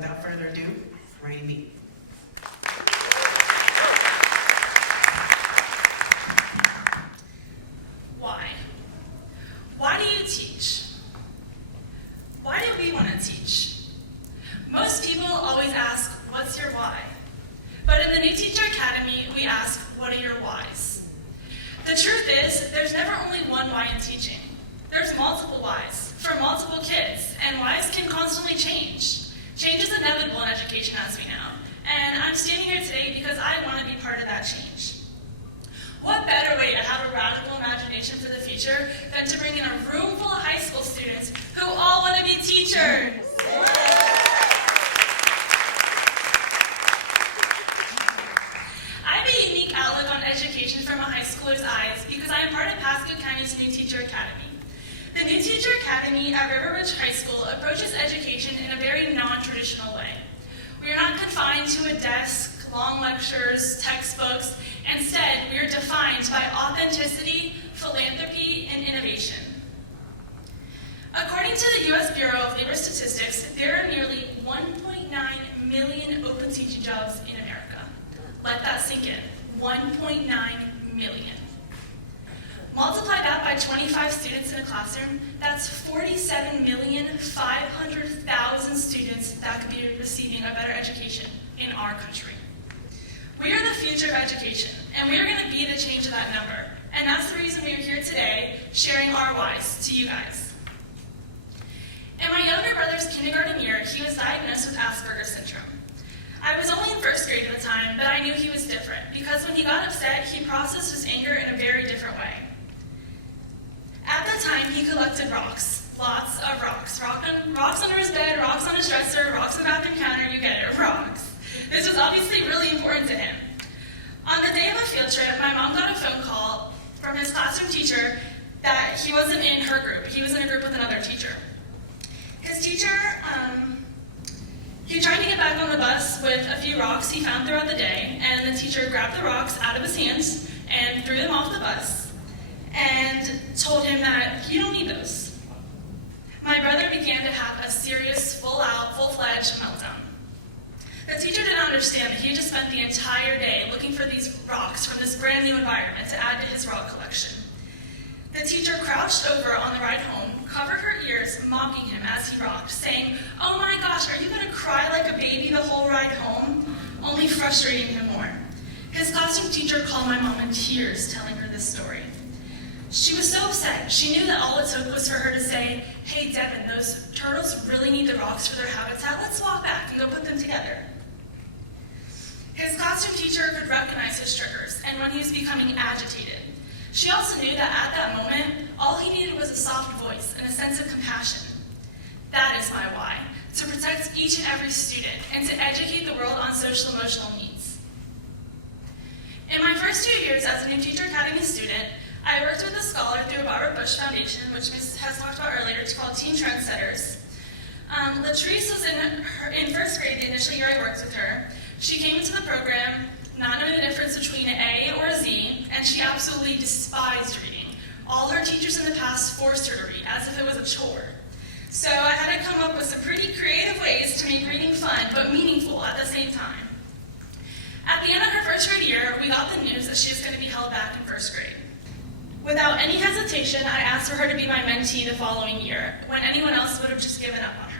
without further ado, Raynee. Why? Why do you teach? Why do we want to teach? Most people always ask, what's your why? But in the New Teacher Academy, we ask, what are your whys? The truth is, there's never only one why in teaching. There's multiple whys for multiple kids, and whys can constantly change. Change is inevitable in education, as we know, and I'm standing here today because I want to be part of that change. What better way to have a radical imagination for the future than to bring in a room full of high school students who all want to be teachers? I have a unique outlook on education from a high schooler's eyes because I am part of Pasco County's New Teacher Academy. The New Teacher Academy at River Ridge High School approaches education in a very non-traditional way. We are not confined to a desk, long lectures, textbooks. Instead, we are defined by authenticity, philanthropy, and innovation. According to the U.S. Bureau of Labor Statistics, there are nearly 1.9 million open teaching jobs in America. Let that sink in. 1.9 million. Multiply that by 25 students in a classroom, that's 47,500,000 students that could be receiving a better education in our country. We are the future of education, and we are going to be the change of that number. And that's the reason we are here today, sharing our whys to you guys. In my younger brother's kindergarten year, he was diagnosed with Asperger's syndrome. I was only in first grade at the time, but I knew he was different, because when he got upset, he processed his anger in a very different way. At the time, he collected rocks, lots of rocks. Rocks under his bed, rocks on his dresser, rocks on the bathroom counter, you get it, rocks. This was obviously really important to him. On the day of a field trip, my mom got a phone call from his classroom teacher that he wasn't in her group. He was in a group with another teacher. His teacher, he tried to get back on the bus with a few rocks he found throughout the day, and the teacher grabbed the rocks out of his hands and threw them off the bus and told him that you don't need those. My brother began to have a serious, full-fledged meltdown. The teacher didn't understand that he just spent the entire day looking for these rocks from this brand new environment to add to his rock collection. The teacher crouched over on the ride home, covered her ears, mocking him as he rocked, saying, "Oh my gosh, are you going to cry like a baby the whole ride home?" Only frustrating him more. His classroom teacher called my mom in tears, telling her this story. She was so upset. She knew that all it took was for her to say, "Hey, Devin, those turtles really need the rocks for their habitat. Let's walk back and go put them together." His classroom teacher could recognize his triggers and when he was becoming agitated. She also knew that at that moment, all he needed was a soft voice and a sense of compassion. That is my why, to protect each and every student and to educate the world on social emotional needs. In my first 2 years as a New Teacher Academy student, I worked with a scholar through a Barbara Bush Foundation, which Ms. has talked about earlier. It's called Teen Trendsetters. Latrice was in first grade the initial year I worked with her. She came into the program not knowing the difference between an A or a Z, and she absolutely despised reading. All her teachers in the past forced her to read, as if it was a chore. So I had to come up with some pretty creative ways to make reading fun, but meaningful at the same time. At the end of her first grade year, we got the news that she was going to be held back in first grade. Without any hesitation, I asked for her to be my mentee the following year, when anyone else would have just given up on her.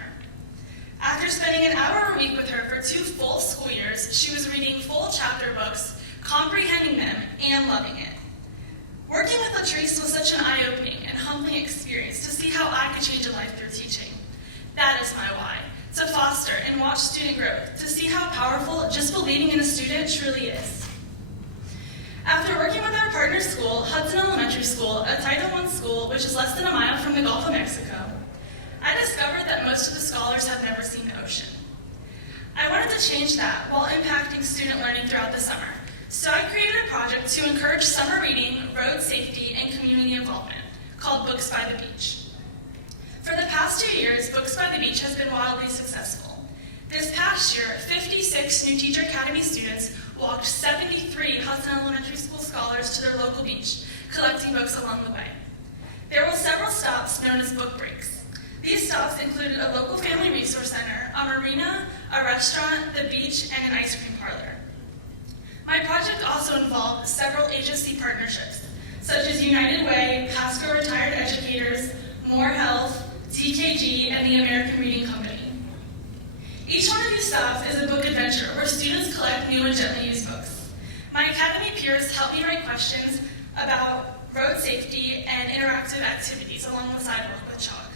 After spending an hour a week with her for 2 full school years, she was reading full chapter books, comprehending them, and loving it. Working with Latrice was such an eye-opening and humbling experience to see how I could change a life through teaching. That is my why, to foster and watch student growth, to see how powerful just believing in a student truly is. After working with our partner school, Hudson Elementary School, a Title I school which is less than a mile from the Gulf of Mexico, I discovered that most of the scholars have never seen the ocean. I wanted to change that while impacting student learning throughout the summer, so I created a project to encourage summer reading, road safety, and community involvement, called Books by the Beach. For the past 2 years, Books by the Beach has been wildly successful. This past year, 56 New Teacher Academy students walked 73 Hudson Elementary School scholars to their local beach, collecting books along the way. There were several stops known as book breaks. These stops included a local family resource center, a marina, a restaurant, the beach, and an ice cream parlor. My project also involved several agency partnerships, such as United Way, Pasco Retired Educators, More Health, TKG, and the American Reading Company. Each one of these stops is a book adventure where students collect new and gently used books. My academy peers help me write questions about road safety and interactive activities along the sidewalk with chalk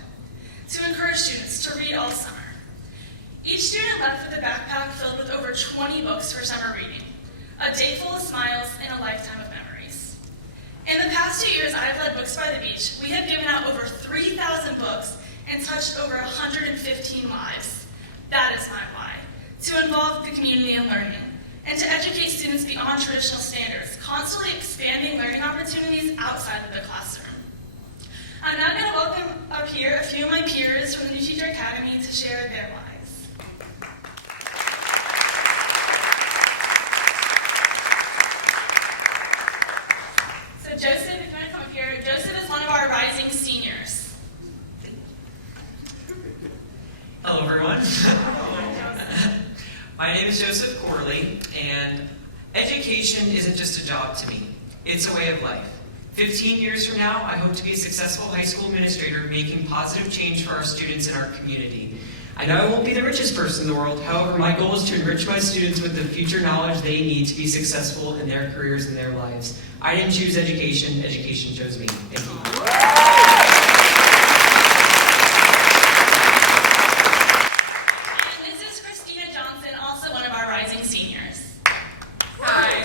to encourage students to read all summer. Each student left with a backpack filled with over 20 books for summer reading, a day full of smiles and a lifetime of memories. In the past 2 years I've led Books by the Beach, we have given out over 3,000 books and touched over 115 lives. That is my why, to involve the community in learning, and to educate students beyond traditional standards, constantly expanding learning opportunities outside of the classroom. I'm now going to welcome up here a few of my peers from the New Teacher Academy to share their lives. So Joseph, if you want to come up here, Joseph is one of our rising seniors. Hello, everyone. My name is Joseph Corley, and education isn't just a job to me. It's a way of life. 15 years from now, I hope to be a successful high school administrator making positive change for our students in our community. I know I won't be the richest person in the world. However, my goal is to enrich my students with the future knowledge they need to be successful in their careers and their lives. I didn't choose education. Education chose me. Thank you. And this is Christina Johnson, also one of our rising seniors. Hi.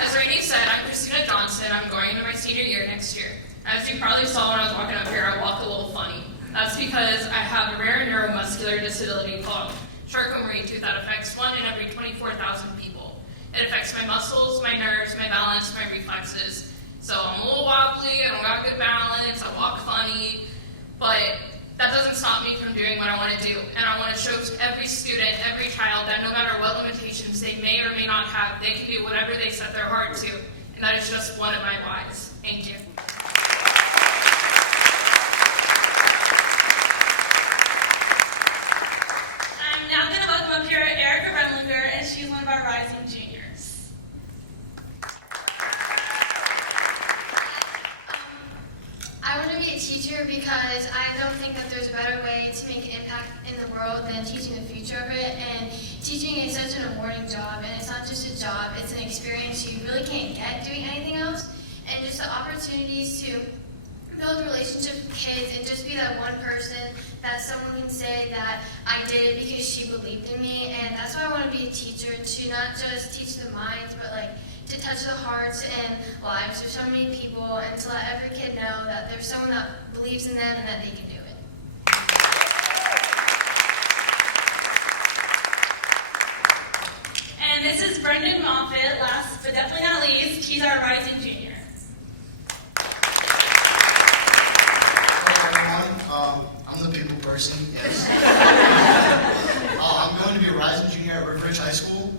As Raynee said, I'm Christina Johnson. I'm going into my senior year next year. As you probably saw when I was walking up here, I walk a little funny. That's because I have a rare neuromuscular disability called Charcot-Marie-Tooth that affects 1 in every 24,000 people. It affects my muscles, my nerves, my balance, my reflexes. So I'm a little wobbly, I don't got good balance, I walk funny, but that doesn't stop me from doing what I want to do. And I want to show to every student, every child, that no matter what limitations they may or may not have, they can do whatever they set their heart to. And that is just one of my whys. Thank you. I'm now going to welcome up here Erica Remlinger, and she's one of our rising juniors. I want to be a teacher because I don't think that there's a better way to make an impact in the world than teaching the future of it. And teaching is such an rewarding job, and it's not just a job, it's an experience you really can't get doing anything else. And just the opportunities to build relationships with kids and just be that one person that someone can say that I did it because she believed in me. And that's why I want to be a teacher, to not just teach the minds, but to touch the hearts and lives of so many people, and to let every kid know that there's someone that believes in them and that they can do it. And this is Brendan Moffett, last but definitely not least. He's our rising junior. Hello, everyone. I'm the people person, yes. I'm going to be a rising junior at River Ridge High School.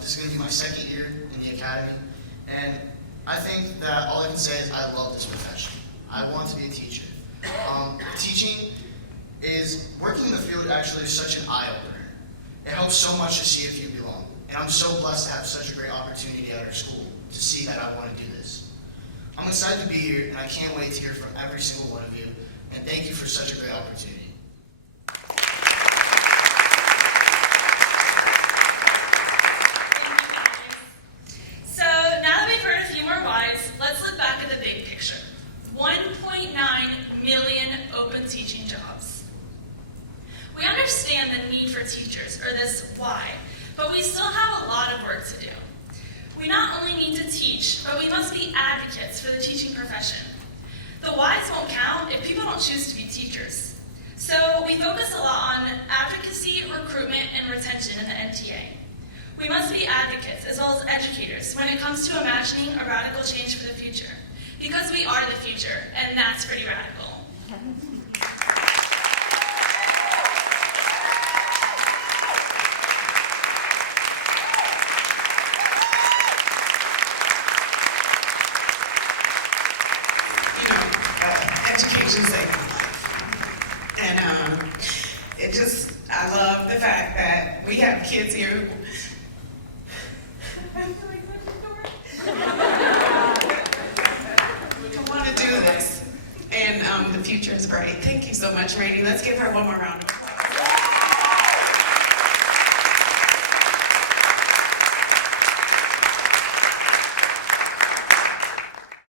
This is going to be my second year in the academy. And I think that all I can say is I love this profession. I want to be a teacher. Teaching is, working in the field actually is such an eye-opener. It helps so much to see if you belong. And I'm so blessed to have such a great opportunity at our school to see that I want to do this. I'm excited to be here, and I can't wait to hear from every single one of you. And thank you for such a great opportunity. So now that we've heard a few more whys, let's look back at the big picture. 1.9 million open teaching jobs. We understand the need for teachers, or this why, but we still have a lot of work to do. We not only need to teach, but we must be advocates for the teaching profession. The whys won't count if people don't choose to be teachers. So we focus a lot on advocacy, recruitment, and retention in the NTA. We must be advocates as well as educators when it comes to imagining a radical change for the future. Because we are the future, and that's pretty radical. Education saved my life. And I love the fact that we have kids here who want to do this. And the future is bright. Thank you so much, Raynee. Let's give her one more round of applause.